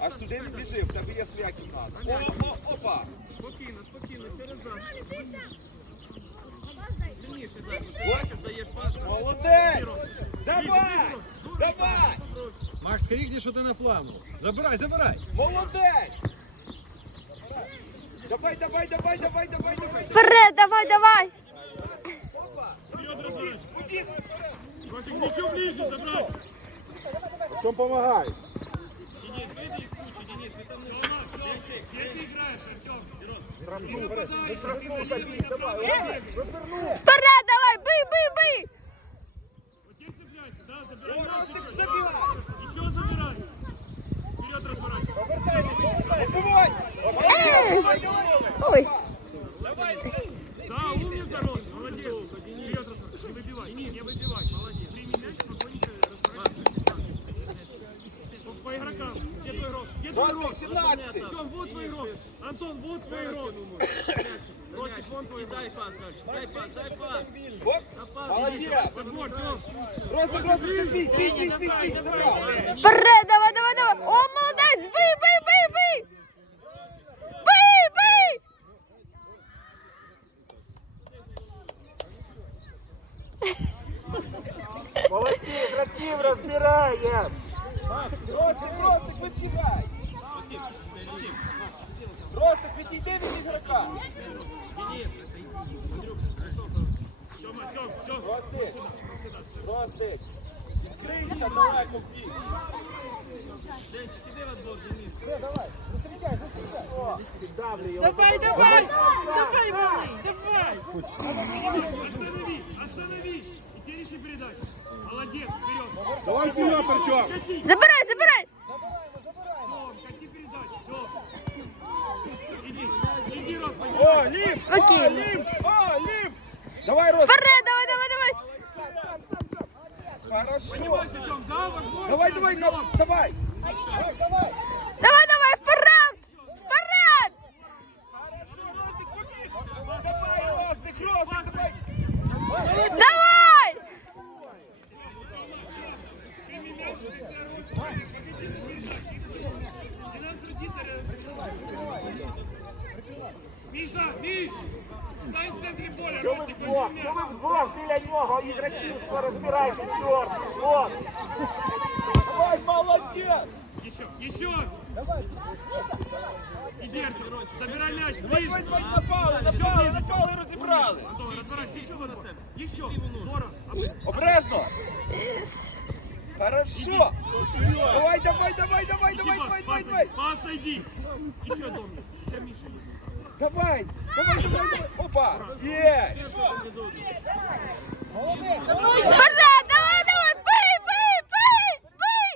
Аж туди не біжи, в тебе є своя кімната. О, о, опа! Спокійно, спокійно, через зад. Сильніше дай. Бачиш, даєш пас. Молодець! Давай! Давай! Макс, крикни, що ти на флангу. Забирай, забирай. Молодець! Давай, давай, давай, давай, давай, давай! Вперед, давай, давай. Опа! Побіг, Побіг! Ростик, нічого ближче забрав. Чому помагай? Денис, вийди із кучі, Денис, ви там не Денчик, де ти граєш, Артем? Вперед, давай, бий, бий, бий. Один цепляйся, да, забирай. О, мяч Ростик, еще. забивай! Еще забирай. Вперед разворачивай. Побивай! Ей! Давай, давай! Ой. Давай! 17 Артем, вот твой игрок. Антон, вот твой игрок. Ростик, вон твой игрок. Дай пас дальше. Дай пас, дай пас. Оп! Молодець! Подбор, Тём. Ростик, Ростик, це твій, твій, твій, твій, твій, забрав! Вперед, давай, давай, давай. О, молодець, бий, бий, бий, бий. Бий, бий. Молодці, гравців розбираємо. Ростик, Ростик, вибігай! Ростик, відійди від ігрока! Тёма, Тём, Тём. Ростик! Ростик! Відкрийся далеко в бік! Денчик, иди в отбор, Денис. Давай, давай! Давай, малый, давай! Останови, останови. И перешли передачу. Молодец, вперед. Давай вперед, Артем. Кати, Забирай, Спокійно, О, ліфт! О, ліфт! Давай, Ростик! Вперед, давай, давай, давай. Хорошо! Поднимайся, Тём, да, в отбор. Давай, давай, Тём. давай! Давай! Давай, давай, вперед. Вперед. біля нього, ігроків розбирайте, чорт! От! Давай, молодець! Еще, еще! Иди, Артем, забирай мяч, Давай, ближе. давай, давай, напали, напали, напали, розібрали! Антон, разворачивай, еще на себя. Еще, здорово. Обережно! Хорошо! Давай, давай, давай, давай, Ищи давай, пас, давай, пас давай, найди, давай! Пас найди. Еще Домнин. У тебя Миша есть. Давай, давай, давай, давай! Опа! Є! Вперед, давай, давай. Бий, бий, бий, бий.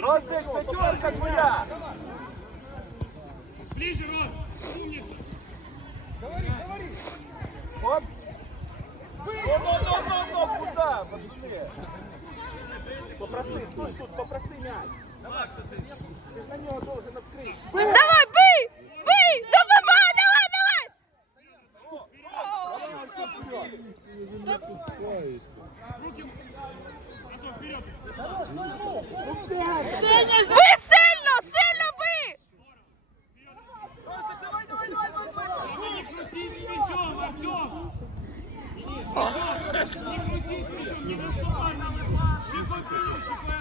Ростик, п'ятерка твоя! Ближе, Ром. Умница. Оп! Ну, ну, ну, ну, ну, куда, пацаны? Попроси, стой тут, попроси м'яч! Давай, бий. Бий. Давай, давай, давай. Бий сильно, сильно бий. Не крутись мячом. Не наступай на принял, щекой отдал.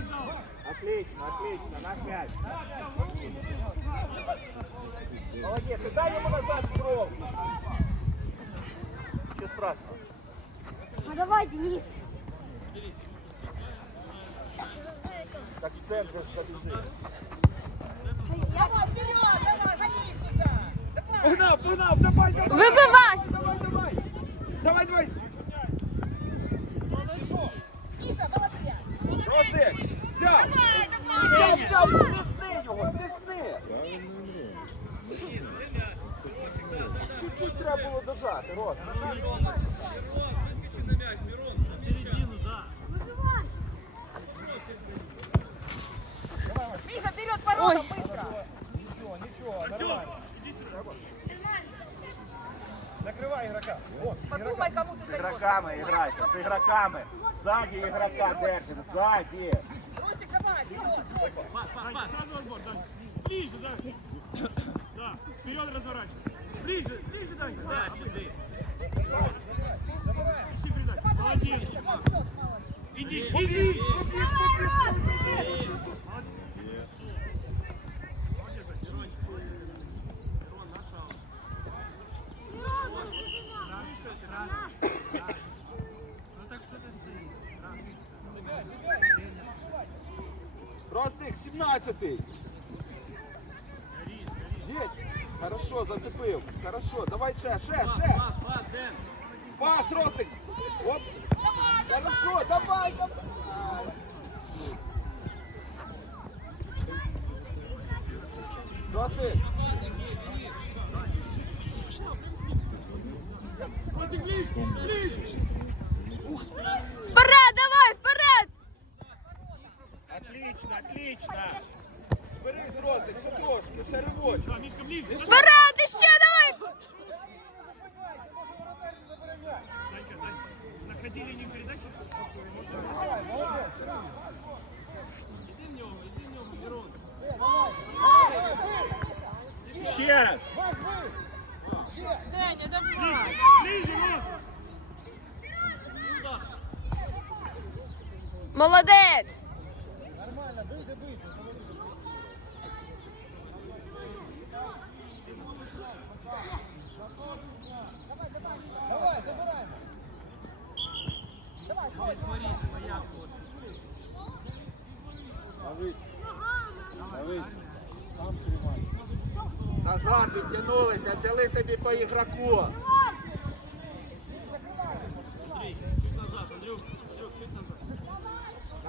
Отлично, отлично, наш м'яч! Молодець, і дай йому назад кров! Що страшного? А давай, Денис. Так в центр забіжи. Погнав, погнав, давай, давай! Вибивай. Давай, давай! Давай, давай! Ростик, взяв! Взяв, взяв, тисни його, тисни! Чуть-чуть треба було дожати, Ростик. На середину, да. Миша, вперед, ворота, быстро! Нічого, нічого, нормально. Накривай ігрока. О, Подумай, кому ты С даешь. игроками играйте, с игроками. Сзади игрока держим, сзади. сразу отбор, Даня. Ближе, Даня. Да, вперед разворачивай. Ближе, ближе, Даня. Да, Ищи передачу. Молодец. Иди, иди. Ростик, 17-й. Есть. Хорошо, зацепив. Хорошо, давай ще, ще, ще. Пас, Ростик. Оп. Хорошо, давай, давай. Ростик. Ростик, ближе, ближе. Вперед, давай, вперед. Отлично, отлично. Зберись, Ростик, ще трошки, ще ривочок. Да, Мишка, ближе. Вперед, еще давай. Находи линию передачи. Иди в него, иди в него, Мирон. Еще раз. Деня, давай. Ближе, Мот. підтягнулися, взяли собі по ігроку.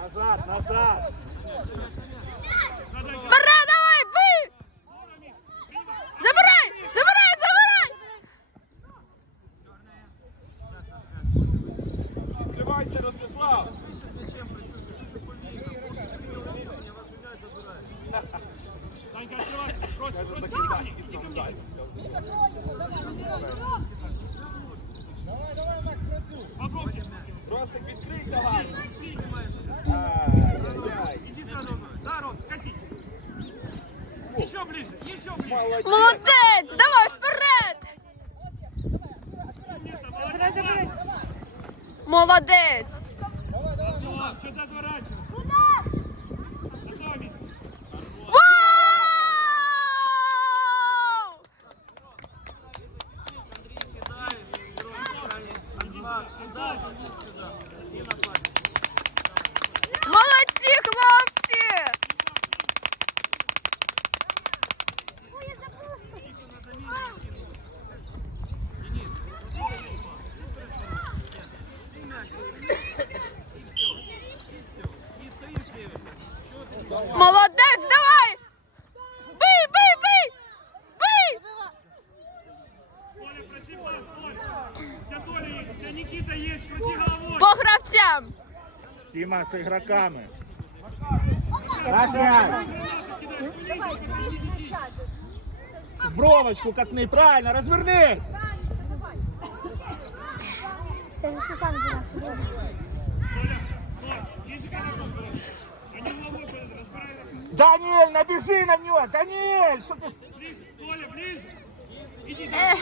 Назад, назад. Пора давай, бий! Забирай, забирай, забирай! Відкривайся, Ростислав! Спише з м'ячем Данька, открывайся. Просто, просто иди ко мне, иди ко мне. Попробуйте. Ростик, відкрийся, гарно. Си. Ай-яй-яй. Иди сразу. Да, Рост, кати. Еще ближе, еще ближе. Молодець, давай, вперед. Молодец, По гравцям! Тима с игроками. Красня. В бровочку катни, правильно, развернись. Це ж Стефан була. Даниэль, набежи на него. Даниэль, что ты... Ближе, Коля, ближе. Иди, Ех.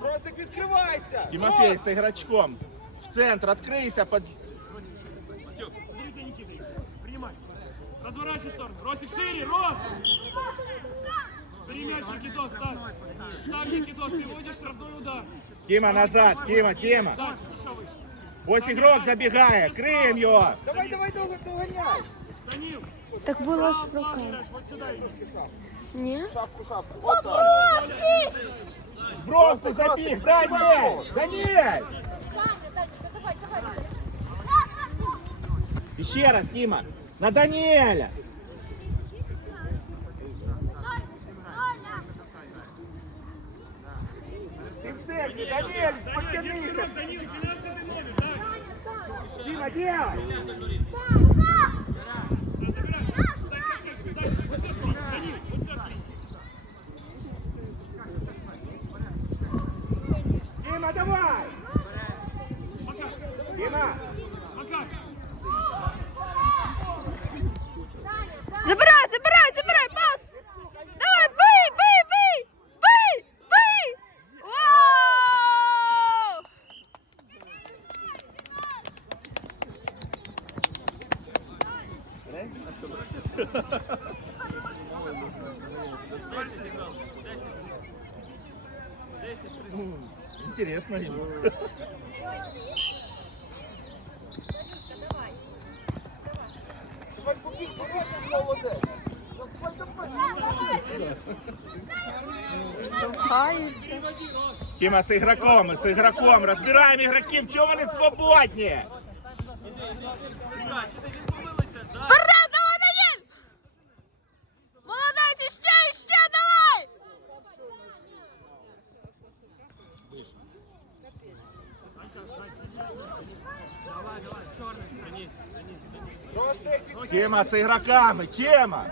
Ростик, відкривайся. Тимофей с игрочком. В центр, откройся под... Смотрите, Никита. Принимай. Разворачивай в сторону. Ростик шире, Рост. Бери мяч, Никитос, ставь. Ставь, Никитос, ты штрафной удар. Тима назад, Тима, Тима. Так, еще выше. Ось игрок забегает, крыем его. Давай, давай, долго доганяй. Данил, Так було ж справа, фланг рукою. играешь, вот сюда иди. Ні? Шапку, шапку. Вот так. Просто забег, Даниэль, Даниэль. Еще раз, Тима. На Даниэля. Ты в центре, Даниэль, Данил, подтянись. Данил, Данил, 13 номер, так. Дима, делай. Да, забирай. Забирай, забирай, забирай, пас! Давай, бий, бий, бий! Бий! Бий! Вау! Интересно ему. Давай, Букін, боротися, молодець. Давай, давай. Штовхається. Тима, с игроком, с игроком. Разбираем игроків, чого вони свободні? Вперед, Тема з ігроками, Тема.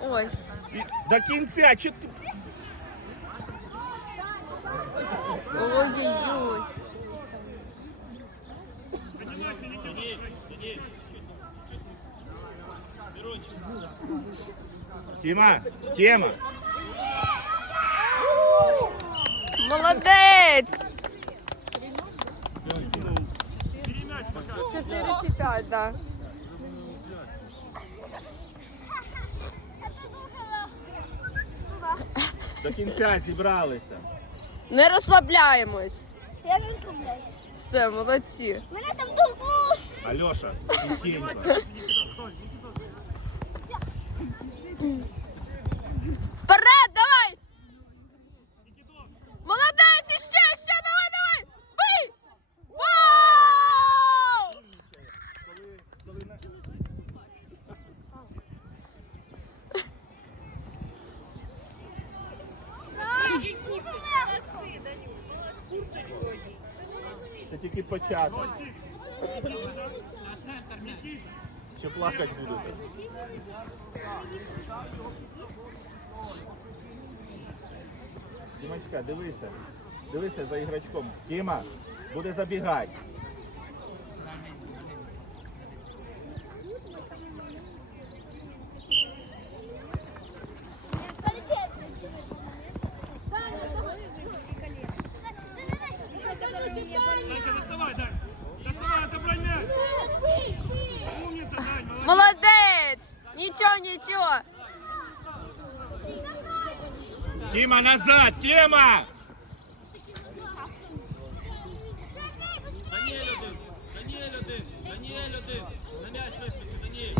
Ой, До кінця, чи ти... ой-ой-ой. Тима, Тема. Молодець! Чотири чи п'ять, так. До кінця зібралися. Не розслабляємось. Я не сумляюсь. Все, молодці. Мене там толкнули. Альоша, тихенько. Вперед, давай! Молодець, іще, іще, давай, давай! Бий! Вау! Це тільки початок. Ще плакати будете. Дімочка, дивися. Дивися за іграчком. Діма, буде забігати. Тіма, назад! Тіма! Даніель один, Даніель один, Даніель один. На м'яч вискочи, Даніель.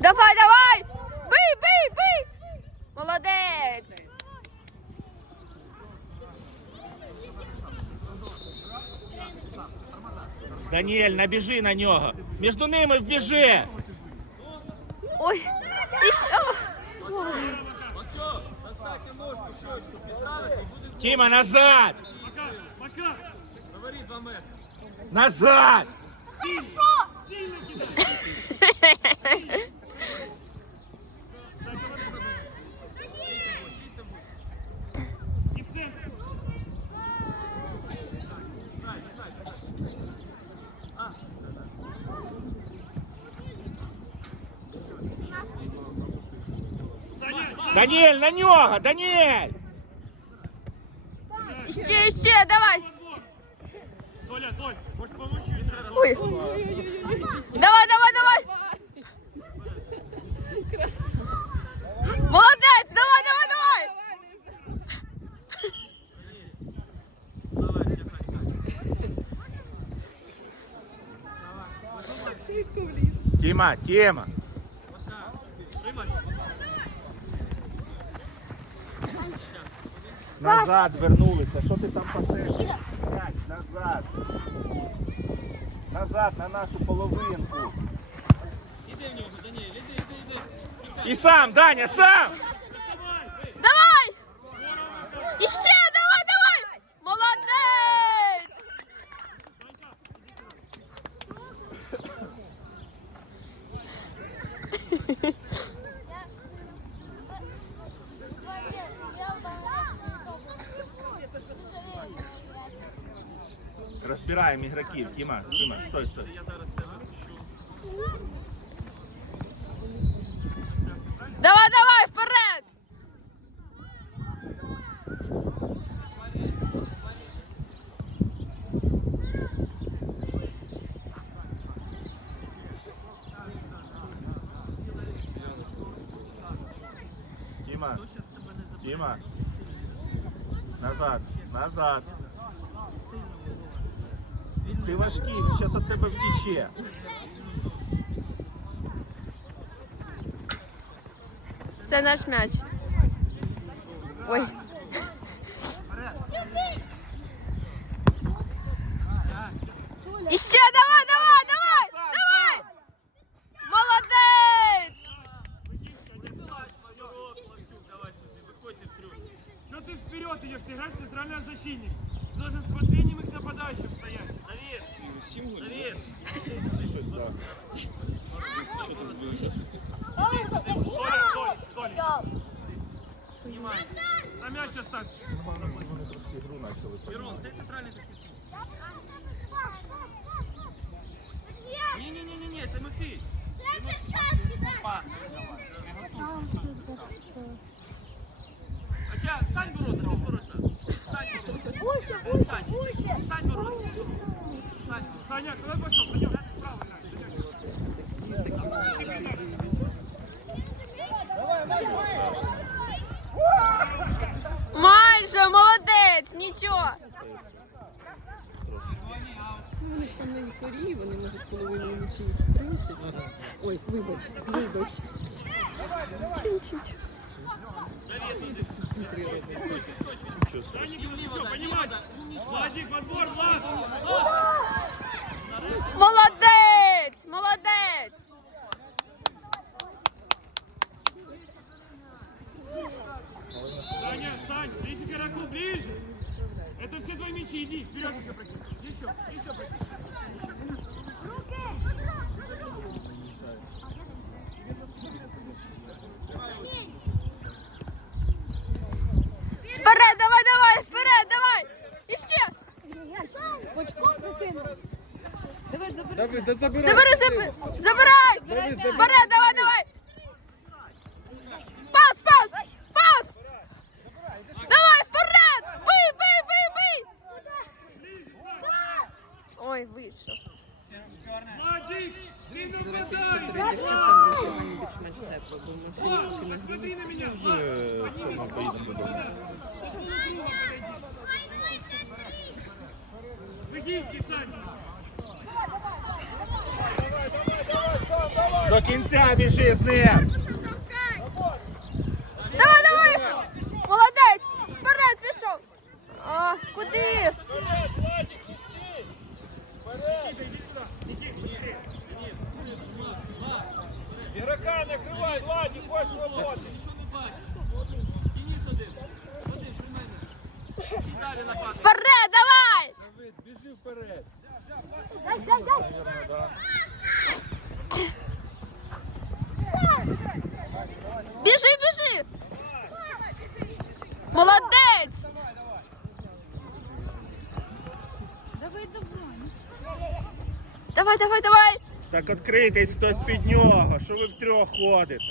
Давай, давай! Бий, бий, бий! Молодець! Даніель, набіжи на нього. Між ними вбіжи. Ой, і що? Максо, поставьте ножку, щечку, підставити і буде Тіма, назад! Пока, пока. говори два метри. Назад! Сильно Даніель, на нього! Даніель! Іще, іще, давай! Толя, Толь, может помочь еще раз? Ой. Давай, давай, давай! Молодець, давай, давай, давай! Тіма, Тіма! Назад вернулися. Що ти там пасеш? Назад. Назад на нашу половинку. Іди в нього, Даніель, іди, іди, іди. І сам, Даня, сам! Розбираємо ігроків. Тіма, Тіма, стой, стой. від тебе втіче. Це наш м'яч. Ой. Іще, давай, давай, давай, давай! Молодець! Что ты вперед идешь? Ты играешь центральный защитник. На мяч оставь. Ігру почали. Мирон, ты центральный защитник. Не-не-не-не, Тимофей. Пас. Хотя, стань ворота, без ворота. Стань ворота. Выше, Стань. выше, выше. Стань ворота. Стань. Саня, куда пошел? Саня, справа играй. Саня. Майже, молодець, нічого. Вони ж там на ейфорії, вони може з половиною не чують в принципі. Ой, вибач, вибач. Чин-чин-чин. Молодець, молодець. Это все твои мячи, иди, вперед еще пройти. Еще, еще пройти. Вперед, давай, давай, вперед, давай. Іще. Бочком прикинув. Давай забери. Давид, да забирай. Забери. Забирай. Вперед, давай, давай. Ой, вийшов. До речі, якщо перейдеш там рухами більш-менш тепло, бо О, посмотри на меня. Вже в цьому поїдемо додому. Бегишки, Саня. До кінця біжи з ним! Давай, давай. Молодець. Вперед пішов. А, куди? Ігрока накривай, Владі, хочеш свободи! Вперед, давай. Давид, біжи вперед. Дай, дай, дай. Біжи, біжи. Молодець. Давай, давай, давай. Так відкрийтесь хтось під нього, що ви втрьох ходите.